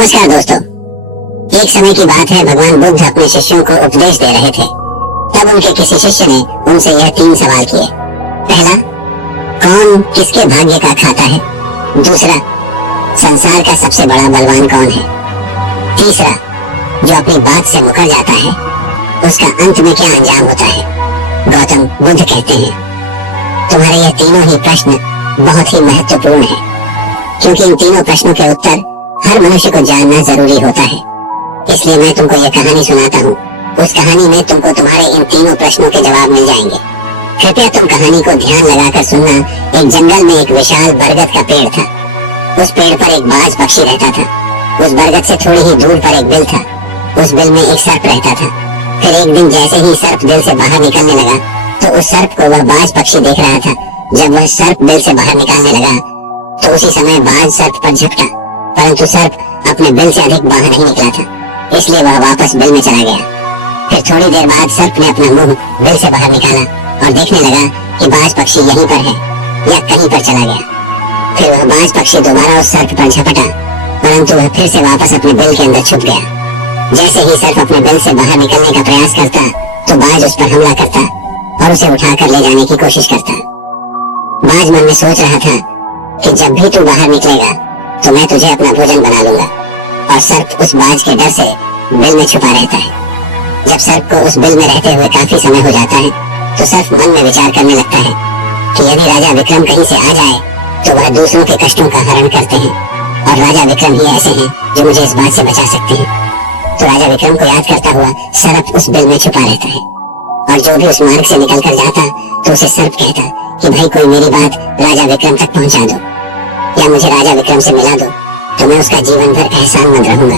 नमस्कार दोस्तों, एक समय की बात है, भगवान बुद्ध अपने शिष्यों को उपदेश दे रहे थे। तब उनके किसी शिष्य ने उनसे यह 3 सवाल किए। पहला, कौन किसके भाग्य का खाता है? दूसरा, संसार का सबसे बड़ा बलवान कौन है? तीसरा, जो अपनी बात से मुकर जाता है उसका अंत में क्या अंजाम होता है? गौतम बुद्ध कहते हैं, तुम्हारे यह तीनों ही प्रश्न बहुत ही महत्वपूर्ण है, क्योंकि इन तीनों प्रश्नों के उत्तर हर मनुष्य को जानना जरूरी होता है। इसलिए मैं तुमको यह कहानी सुनाता हूँ। उस कहानी में तुमको तुम्हारे इन तीनों प्रश्नों के जवाब मिल जाएंगे। कृपया तुम कहानी को ध्यान लगाकर सुनना। एक जंगल में एक विशाल बरगद का पेड़ था। उस पेड़ पर एक बाज पक्षी रहता था। उस बरगद से थोड़ी ही दूर पर एक बिल था। उस बिल में एक सर्प रहता था। फिर एक दिन जैसे ही सर्प बिल से बाहर निकलने लगा तो उस सर्प को वह बाज पक्षी देख रहा था। जब वह सर्प बिल से बाहर निकलने लगा तो उसी समय बाज सर्प पर झपटा, परंतु सर्प अपने बिल से अधिक बाहर नहीं निकला था, इसलिए वह वापस बिल में चला गया। फिर थोड़ी देर बाद सर्प ने अपना मुंह बिल से बाहर निकाला और देखने लगा कि बाज पक्षी यहीं पर है या कहीं पर चला गया। फिर वह बाज पक्षी दोबारा उस सर्प पर झपटा, परंतु वह फिर से वापस अपने बिल के अंदर छुप गया। जैसे ही सर्प अपने बिल से बाहर निकलने का प्रयास करता तो बाज उस पर हमला करता और उसे उठाकर ले जाने की कोशिश करता। बाज मन में सोच रहा था कि जब भी तू बाहर निकलेगा तो मैं तुझे अपना भोजन बना लूंगा, और सर्प उस बाज के डर से बिल में छुपा रहता है। जब सर्प को उस बिल में रहते हुए काफी समय हो जाता है तो सर्प मन में विचार करने लगता है कि यदि राजा विक्रम कहीं से आ जाए तो वह दूसरों के कष्टों का हरण करते हैं, और राजा विक्रम ही ऐसे हैं जो मुझे इस बात से बचा सकते हैं। तो राजा विक्रम को याद करता हुआ सर्प उस बिल में छुपा रहता है, और जो भी उस मार्ग से निकल कर जाता तो उसे सर्प कहता कि भाई कोई मेरी बात राजा विक्रम तक पहुंचा दो, या मुझे राजा विक्रम से मिला दो, तो मैं उसका जीवन भर एहसानमंद रहूंगा।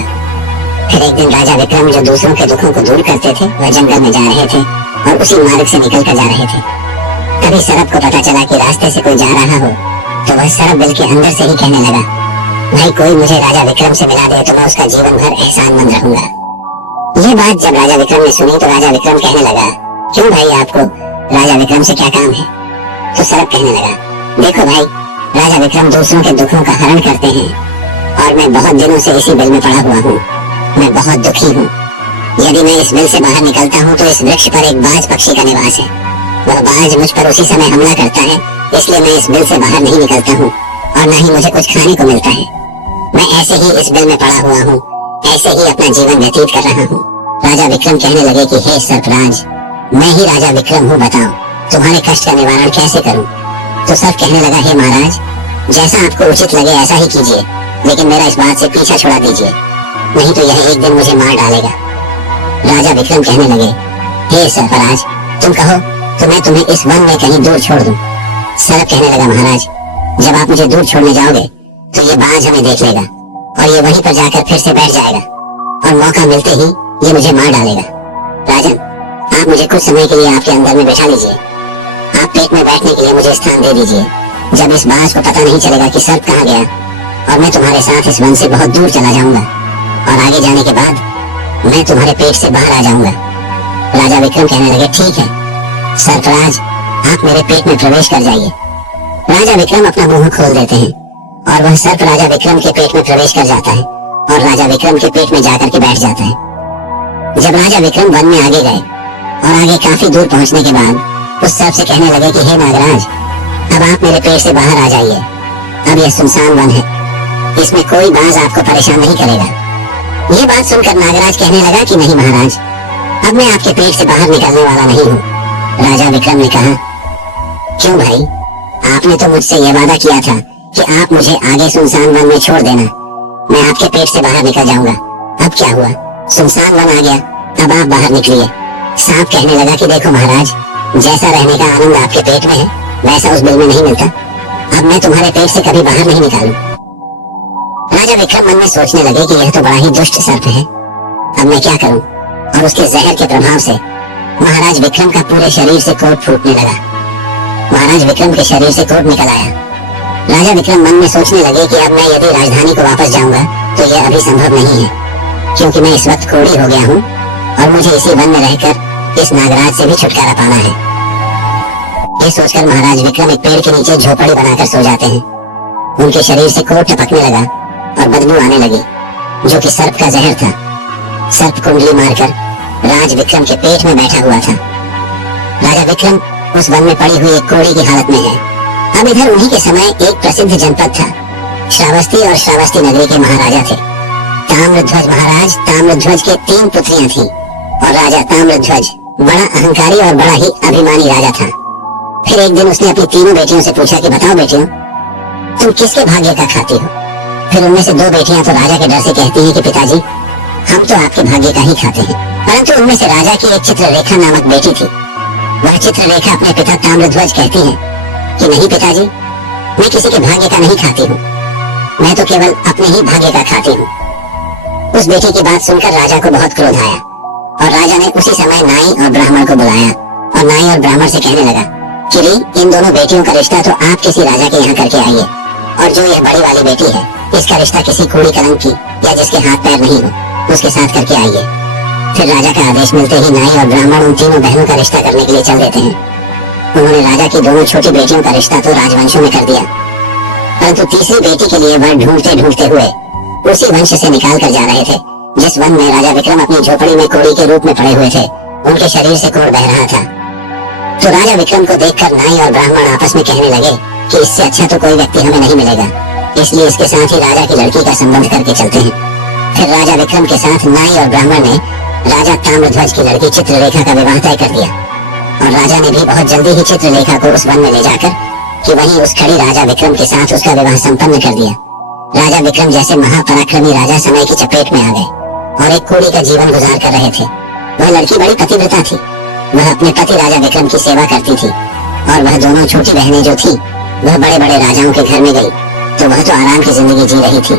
फिर एक दिन राजा विक्रम, जो दूसरों के दुखों को दूर करते थे, वह जंगल में जा रहे थे और उसी मार्ग से निकल कर जा रहे थे। तभी सर्प को पता चला कि रास्ते से कोई जा रहा हो, तो वह सर्प बिल के अंदर से ही कहने लगा, भाई कोई मुझे राजा विक्रम से मिला दे तो मैं उसका जीवन भर एहसानमंद रहूंगा। ये बात जब राजा विक्रम ने सुनी तो राजा विक्रम कहने लगा, क्यों भाई, आपको राजा विक्रम से क्या काम है? तो सर्प कहने लगा, देखो भाई, राजा विक्रम दूसरों के दुखों का हरण करते हैं और मैं बहुत दिनों से इसी बिल में पड़ा हुआ हूँ। मैं बहुत दुखी हूँ। यदि मैं इस बिल से बाहर निकलता हूँ तो इस वृक्ष पर एक बाज पक्षी का निवास है। वह बाज मुझ पर उसी समय हमला करता है, इसलिए मैं इस बिल से बाहर नहीं निकलता हूँ और न ही मुझे कुछ खाने को मिलता है। मैं ऐसे ही इस बिल में पड़ा हुआ हूँ, ऐसे ही अपना जीवन व्यतीत कर रहा हूँ। राजा विक्रम कहने लगे कि हे सर्पराज, मैं ही राजा विक्रम हूँ, बताओ तुम्हारे कष्ट का निवारण कैसे करूँ? तो सर्प कहने लगा, हे महाराज, जैसा आपको उचित लगे ऐसा ही कीजिए, लेकिन मेरा इस बात से पीछा छुड़ा दीजिए, नहीं तो यह एक दिन मुझे मार डालेगा। राजा विक्रम कहने लगे, हे सर्पराज, तुम कहो तो मैं तुम्हें इस वन में कहीं दूर छोड़ दूं। सर्प कहने लगा, महाराज, जब आप मुझे दूर छोड़ने जाओगे तो ये बाज हमें देख लेगा और ये वहीं पर जाकर फिर से बैठ जाएगा और मौका मिलते ही ये मुझे मार डालेगा। राजन, आप मुझे कुछ समय के लिए आपके अंदर में बैठा लीजिए। आप पेट में बैठने के लिए मुझे स्थान दे दीजिए। जब इस बाज को पता नहीं चलेगा कि सर्प कहाँ गया, और मैं तुम्हारे साथ इस वन से बहुत दूर चला जाऊंगा, और आगे जाने के बाद मैं तुम्हारे पेट से बाहर आ जाऊंगा। राजा विक्रम कहने लगे, ठीक है सर्पराज, आप मेरे पेट में प्रवेश कर जाइए। राजा विक्रम अपना मुंह खोल देते हैं और वह सर्प राजा विक्रम के पेट में प्रवेश कर जाता है और राजा विक्रम के पेट में जाकर के बैठ जाता है। जब राजा विक्रम वन में आगे गए और आगे काफी दूर पहुंचने के बाद उस सर्प से कहने लगे कि हे नागराज, अब आप मेरे पेट से बाहर आ जाइए। अब यह सुनसान वन है, इसमें कोई बाज आपको परेशान नहीं करेगा। ये बात सुनकर नागराज कहने लगा कि नहीं महाराज, अब मैं आपके पेट से बाहर निकलने वाला नहीं हूँ। राजा विक्रम ने कहा, क्यों भाई, आपने तो मुझसे यह वादा किया था कि आप मुझे आगे सुनसान वन में छोड़ देना, मैं आपके पेट से बाहर निकल जाऊंगा। अब क्या हुआ, सुनसान वन आ गया, अब आप बाहर निकलिए। सांप कहने लगा कि देखो महाराज, जैसा रहने का आनंद आपके पेट में है वैसा उस बिल में नहीं मिलता। अब मैं तुम्हारे पेट से कभी बाहर नहीं निकालूं। राजा विक्रम मन में सोचने लगे कि यह तो बड़ा ही दुष्ट सर्प है, अब मैं क्या करूं? और उसके जहर के प्रभाव से महाराज विक्रम का पूरे शरीर से कोट फूटने लगा। महाराज विक्रम के शरीर से कोट निकल आया। राजा विक्रम मन में सोचने लगे कि अब मैं यदि राजधानी को वापस जाऊंगा तो यह अभी संभव नहीं है, क्योंकि मैं इस वक्त कोढ़ी हो गया हूँ और मुझे इसी वन में रहकर इस नागराज से भी छुटकारा पाना है। ये सोचकर महाराज विक्रम एक पेड़ के नीचे झोपड़ी बनाकर सो जाते हैं। उनके शरीर से कोट टपकने लगा और बदबू आने लगी। जो कि सर्प का जहर था। सर्प कुंडली मारकर राज विक्रम के पेट में बैठा हुआ था। राजा विक्रम उस वन में पड़ी हुई एक कोड़ी की हालत में है। अब इधर उन्हीं के समय एक प्रसिद्ध जनपद था। श्रावस्ती और श्रावस्ती नगरी के महाराजा थे ताम्रध्वज महाराज। ताम्रध्वज के 3 पुत्रियां थीं और राजा ताम्रध्वज बड़ा अहंकारी और बड़ा ही अभिमानी राजा था। फिर एक दिन उसने अपनी तीनों बेटियों से पूछा कि बताओ बेटियों, तुम किसके भाग्य का खाती हो? फिर उनमें से 2 बेटियां तो राजा के डर से कहती हैं कि पिताजी, हम तो आपके भाग्य का ही खाते हैं। परंतु उनमें से राजा की एक चित्ररेखा नामक बेटी थी। वह चित्ररेखा अपने पिता ताम्रध्वज कहती है कि नहीं पिताजी, मैं किसी के भाग्य का नहीं खाती हूँ, मैं तो केवल अपने ही भाग्य का खाती हूँ। उस बेटी की बात सुनकर राजा को बहुत क्रोध आया और राजा ने उसी समय नाई और ब्राह्मण को बुलाया और नाई और ब्राह्मण से कहने लगा कि इन दोनों बेटियों का रिश्ता तो आप किसी राजा के यहाँ करके आइए, और जो यह बड़ी वाली बेटी है इसका रिश्ता किसी कूड़ी कलंक की या जिसके हाथ पैर नहीं हो उसके साथ करके आइए। फिर राजा का आदेश मिलते ही नाई और ब्राह्मण उन तीनों बहनों का रिश्ता करने के लिए चल देते हैं। उन्होंने राजा की दोनों छोटी बेटियों का रिश्ता तो राजवंशों में कर दिया, परंतु तीसरी बेटी के लिए वर ढूंढते ढूंढते हुए उसी वंश से निकाल कर जा रहे थे जिस वन में राजा विक्रम अपनी झोपड़ी में कोड़ी के रूप में पड़े हुए थे। उनके शरीर से कोड़ बह रहा था। तो राजा विक्रम को देखकर नाई और ब्राह्मण आपस में कहने लगे कि इससे अच्छा तो कोई व्यक्ति हमें नहीं मिलेगा, इसलिए इसके साथ ही राजा की लड़की का संबंध करके चलते हैं। फिर राजा विक्रम के साथ नाई और ब्राह्मण ने राजा ताम्रध्वज की लड़की चित्रलेखा का विवाह तय कर दिया और राजा ने भी बहुत जल्दी ही चित्रलेखा को उस वन में ले जाकर कि वहीं उस खड़ी राजा विक्रम के साथ उसका विवाह संपन्न कर दिया। राजा विक्रम जैसे महापराक्रमी राजा समय की चपेट में आ गए और एक कोड़ी का जीवन गुजार कर रहे थे। वह लड़की बड़ी पतिव्रता थी। वह अपने पति राजा विक्रम की सेवा करती थी और वह दोनों छोटी बहनें जो थी वह बड़े बड़े राजाओं के घर में गई तो वह तो आराम की जिंदगी जी रही थी,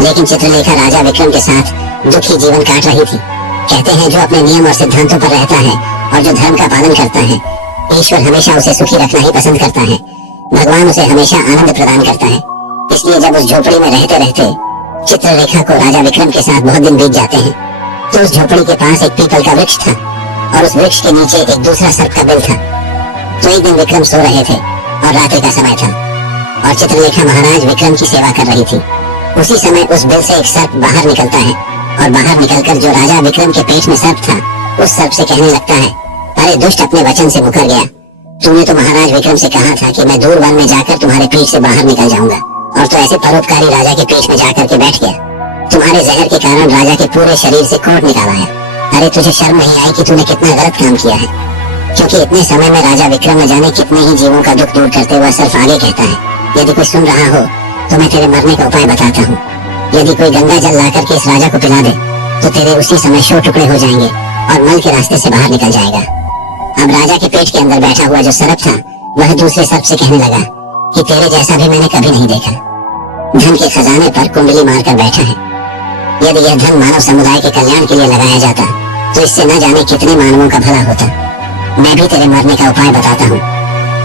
लेकिन चित्रलेखा राजा विक्रम के साथ दुखी जीवन काट रही थी। कहते हैं जो अपने नियम और सिद्धांतों पर रहता है और जो धर्म का पालन करता है, ईश्वर हमेशा उसे सुखी रखना ही पसंद करता है। भगवान उसे हमेशा आनंद प्रदान करता है। इसलिए जब उस झोपड़ी में रहते रहते चित्रलेखा को राजा विक्रम के साथ बहुत दिन बीत जाते हैं तो उस झोपड़ी के पास एक पीपल का वृक्ष था और उस वृक्ष के नीचे एक दूसरा सर्प का बिल था। तो एक दिन विक्रम सो रहे थे और रात्रि का समय था और चित्रलेखा महाराज विक्रम की सेवा कर रही थी। उसी समय उस बिल से एक सर्प बाहर निकलता है और बाहर निकलकर जो राजा विक्रम के पेट में सर्प था उस सर्प से कहने लगता है, अरे दुष्ट, अपने वचन से मुकर गया। तूने तो महाराज विक्रम से कहा था कि मैं दूर वन में जाकर तुम्हारे पेट से बाहर निकल जाऊंगा, और तो ऐसे परोपकारी राजा के पेट में जाकर के बैठ गया। तुम्हारे जहर के कारण राजा के पूरे शरीर से कोढ़ निकाल आया। अरे तुझे शर्म नहीं आई कि तूने कितना गलत काम किया है? क्योंकि इतने समय में राजा विक्रम न जाने कितने ही जीवों का दुख दूर करते हुए सिर्फ आगे कहता है, यदि कोई सुन रहा हो तो मैं तेरे मरने का उपाय बताता हूँ। यदि कोई गंगा जल ला करके इस राजा को पिला दे तो तेरे उसी समय 100 टुकड़े हो जाएंगे और मल के रास्ते से बाहर निकल जाएगा। अब राजा के पेट के अंदर बैठा हुआ जो सर्प था वह दूसरे सर्प से कहने लगा कि तेरे जैसा भी मैंने कभी नहीं देखा। धन के खजाने पर कुंडली मारकर बैठा है। यदि यह धन मानव समुदाय के कल्याण के लिए लगाया जाता तो इससे न जाने कितने मानवों का भला होता। मैं भी तेरे मरने का उपाय बताता हूँ।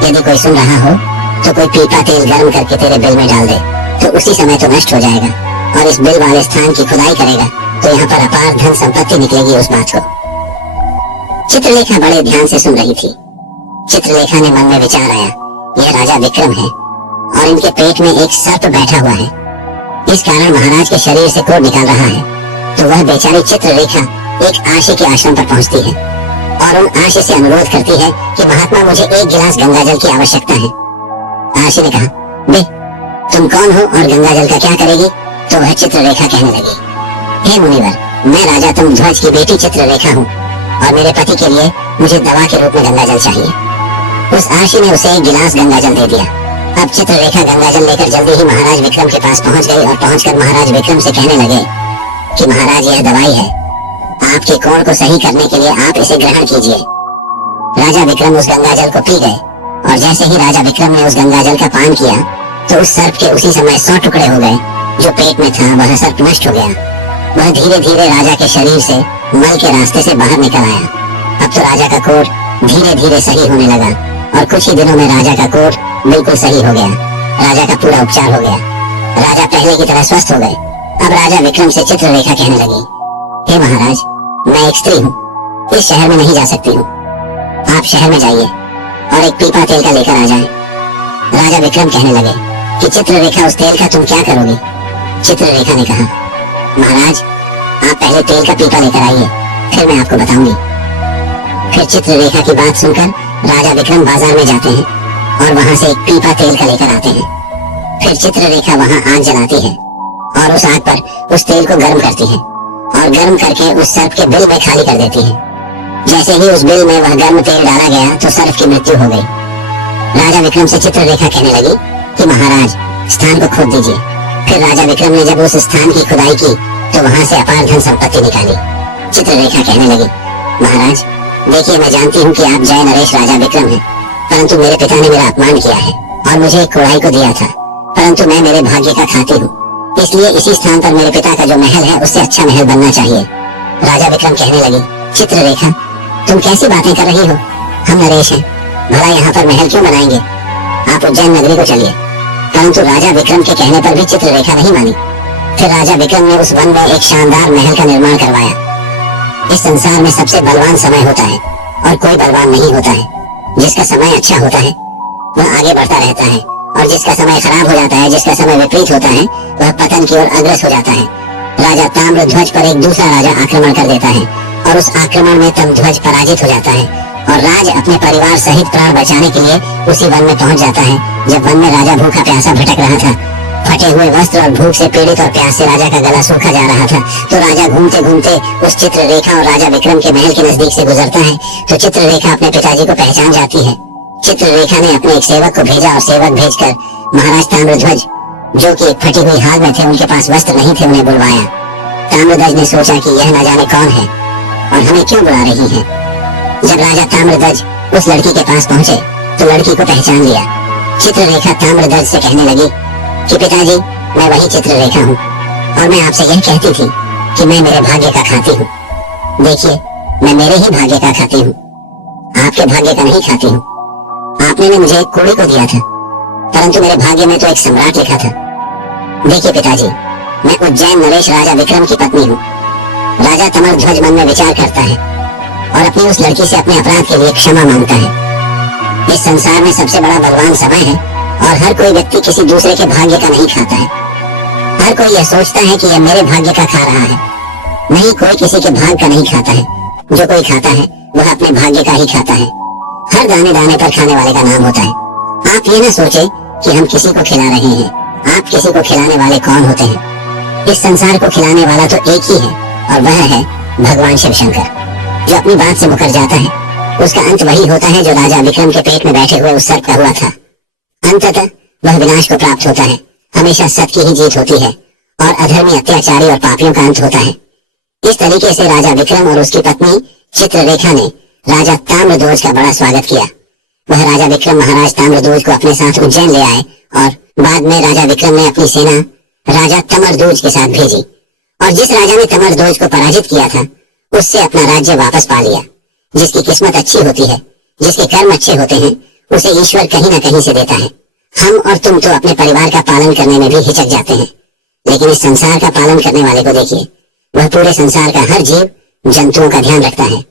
यदि कोई सुन रहा हो तो कोई पीपा तेल गर्म करके तेरे बिल में डाल दे तो उसी समय तो नष्ट हो जाएगा, और इस बिल वाले स्थान की खुदाई करेगा तो यहाँ पर अपार धन संपत्ति निकलेगी उस बात को। चित्रलेखा बड़े ध्यान से सुन रही थी। चित्रलेखा ने मन में विचार आया, यह राजा विक्रम है और इनके पेट में एक सर्प बैठा हुआ है, इस कारण महाराज के शरीर से कोढ़ निकाल रहा है। तो वह बेचारी चित्रलेखा एक आशी के आश्रम पर पहुंचती है और उन आशी से अनुरोध करती है कि महात्मा, मुझे 1 गिलास गंगा जल की आवश्यकता है। आशी ने कहा, बे तुम कौन हो और गंगा जल का क्या करेगी? तो वह चित्रलेखा कहने लगी, हे मुनिवर, मैं राजा ताम्रध्वज की बेटी चित्रलेखा हूँ और मेरे पति के लिए मुझे दवा के रूप में गंगा जल चाहिए। उस आशी ने उसे 1 गिलास गंगा जल दे दिया। अब चित्रलेखा गंगा जल लेकर जल्दी ही महाराज विक्रम के पास पहुंच गई और पहुंचकर महाराज विक्रम से कहने लगे कि महाराज, यह दवाई है, आपके कोढ़ को सही करने के लिए आप इसे ग्रहण कीजिए। राजा विक्रम उस गंगा जल को पी गए और जैसे ही राजा विक्रम ने उस गंगा जल का पान किया तो उस सर्प के उसी समय 100 टुकड़े हो गए। जो पेट में था वह सर्प नष्ट हो गया। वह धीरे धीरे राजा के शरीर से मल के रास्ते से बाहर निकल आया। अब तो राजा का कोढ़ धीरे धीरे सही होने लगा और कुछ ही दिनों में राजा का कोढ़ बिल्कुल सही हो गया। राजा का पूरा उपचार हो गया। राजा पहले की तरह स्वस्थ हो गए। अब राजा विक्रम से चित्रलेखा कहने लगी, हे महाराज, मैं एक स्त्री हूँ, इस शहर में नहीं जा सकती हूँ। आप शहर में जाइए और एक पीपा तेल का लेकर आ जाएं। राजा विक्रम कहने लगे कि चित्रलेखा, उस तेल का तुम क्या करोगी? चित्रलेखा ने कहा, महाराज, आप पहले तेल का पीपा लेकर आइए, फिर मैं आपको बताऊंगी। फिर चित्ररेखा की बात सुनकर राजा विक्रम बाजार में जाते हैं और वहां से एक पीपा तेल का लेकर आते हैं। फिर चित्ररेखा वहां आग जलाती है और उस आग पर उस तेल को गर्म करती है और गर्म करके उस सर्प के बिल में खाली कर देती है। जैसे ही उस बिल में वह गर्म तेल डाला गया तो सर्प की मृत्यु हो गई। राजा विक्रम से चित्ररेखा कहने लगी कि महाराज, स्थान को खोद दीजिए। फिर राजा विक्रम ने जब उस स्थान की खुदाई की तो वहां से अपार धन संपत्ति निकाली। चित्ररेखा कहने लगी, महाराज देखिए, मैं जानती हूँ कि आप जय नरेश राजा विक्रम हैं, परंतु मेरे पिता ने मेरा अपमान किया है और मुझे एक कुड़ाई को दिया था, परंतु मैं मेरे भाग्य का खाती हूँ, इसलिए इसी स्थान पर मेरे पिता का जो महल है उससे अच्छा महल बनना चाहिए। राजा विक्रम कहने लगी, चित्ररेखा तुम कैसी बातें कर रही हो? हम नरेश हैं, भला यहाँ पर महल क्यों बनाएंगे? आप उज्जैन नगरी को चलिए। परंतु राजा विक्रम के कहने पर भी चित्ररेखा नहीं मानी। फिर राजा विक्रम ने उस वन में एक शानदार महल का निर्माण करवाया। इस संसार में सबसे बलवान समय होता है और कोई बलवान नहीं होता है। जिसका समय अच्छा होता है वह आगे बढ़ता रहता है और जिसका समय खराब हो जाता है, जिसका समय विपरीत होता है, वह पतन की ओर अग्रसर हो जाता है। राजा ताम्रध्वज पर एक दूसरा राजा आक्रमण कर देता है और उस आक्रमण में तमध्वज पराजित हो जाता है और राज अपने परिवार सहित प्राण बचाने के लिए उसी वन में पहुंच जाता है। जब वन में राजा भूखा प्यासा भटक रहा था, फटे हुए वस्त्र और भूख से पीड़ित और प्यास से राजा का गला सूखा जा रहा था, तो राजा घूमते घूमते उस चित्ररेखा और राजा विक्रम के महल के नजदीक से गुजरता है तो चित्ररेखा अपने पिताजी को पहचान जाती है। चित्ररेखा ने अपने एक सेवक को भेजा और सेवक भेजकर महाराज ताम्रध्वज, जो कि फटी हुई हाल में थे, उनके पास वस्त्र नहीं थे, उन्हें बुलवाया। ताम्रध्वज ने सोचा कि यह न जाने कौन है और हमें क्यों बुला रही है। जब राजा ताम्रध्वज उस लड़की के पास पहुंचे तो लड़की को पहचान लिया। चित्ररेखा ताम्रध्वज से कहने लगी कि पिताजी, मैं वही चित्ररेखा हूँ और मैं आपसे यह कहती थी कि मैं मेरे भाग्य का खाती हूँ। देखिए, मैं मेरे ही भाग्य का खाती हूँ, आपके भाग्य का नहीं खाती हूँ। आपने ने मुझे एक कोड़ी को दिया था, परंतु मेरे भाग्य में तो एक सम्राट लिखा था। देखिए पिताजी, मैं उज्जैन नरेश राजा विक्रम की पत्नी हूँ। राजा ताम्रध्वज मन में विचार करता है और अपनी उस लड़की से अपने अपराध के लिए क्षमा मांगता है। इस संसार में सबसे बड़ा बलवान समय है और हर कोई व्यक्ति किसी दूसरे के भाग्य का नहीं खाता है। हर कोई यह सोचता है कि यह मेरे भाग्य का खा रहा है। नहीं, कोई किसी के भाग्य का नहीं खाता है। जो कोई खाता है वह अपने भाग्य का ही खाता है। हर दाने दाने पर खाने वाले का नाम होता है। आप ये न सोचे कि हम किसी को खिला रहे हैं। आप किसी को खिलाने वाले कौन होते हैं? इस संसार को खिलाने वाला तो एक ही है और वह है भगवान शिव शंकर। जो अपनी बात से मुकर जाता है उसका अंत वही होता है जो राजा विक्रम के पेट में बैठे हुए उस सर्प का हुआ था। अंततः वह विनाश को प्राप्त होता है। हमेशा सत्य की ही जीत होती है और अधर्मी, अत्याचारी और पापियों का अंत होता है। इस तरीके से राजा विक्रम और उसकी पत्नी चित्ररेखा ने राजा ताम्रध्वज का बड़ा स्वागत किया। वह राजा विक्रम महाराज ताम्रध्वज को अपने साथ उज्जैन ले आए और बाद में राजा विक्रम ने अपनी सेना राजा तमरध्वज के साथ भेजी और जिस राजा ने तमरध्वज को पराजित किया था उससे अपना राज्य वापस पा लिया। जिसकी किस्मत अच्छी होती है, जिसके कर्म अच्छे होते हैं, उसे ईश्वर कहीं न कहीं से देता है। हम और तुम तो अपने परिवार का पालन करने में भी हिचक जाते हैं, लेकिन इस संसार का पालन करने वाले को देखिए, वह पूरे संसार का हर जीव जंतुओं का ध्यान रखता है।